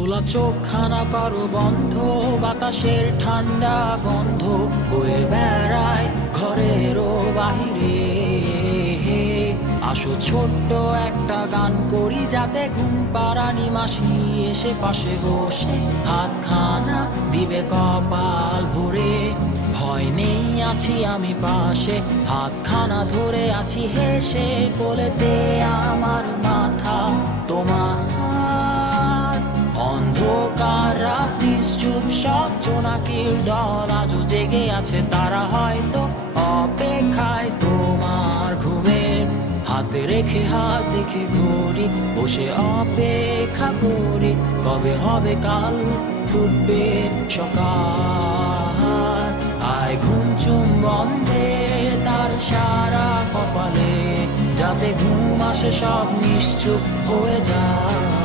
খোলা চোখখানা করো বন্ধ, বাতাসের ঠান্ডা গন্ধ বয়ে বেড়ায় ঘরেরও বাহিরে। আসো ছোট্ট একটা গান করি, যাতে ঘুম পাড়ানি মাসি এসে পাশে বসে হাতখানা দিবে কপাল ভরে। ভয় নেই, আছি আমি পাশে, হাতখানা ধরে আছি হেসে, কোলেতে আমার মাথা তোমার। অন্ধকার রাত্রি চুপ, সব জোনাকির দল আজও জেগে আছে, তারা হয়তো অপেক্ষায় তোমার ঘুমের। হাতে রেখে হাত দেখে ঘড়ি, বসে অপেক্ষা করি, কবে হবে কাল, ফুটবে সকাল। আয় ঘুম চুম বন্ধে তার সারা কপালে, যাতে ঘুম আসে সব নিশ্চুপ হয়ে যায়।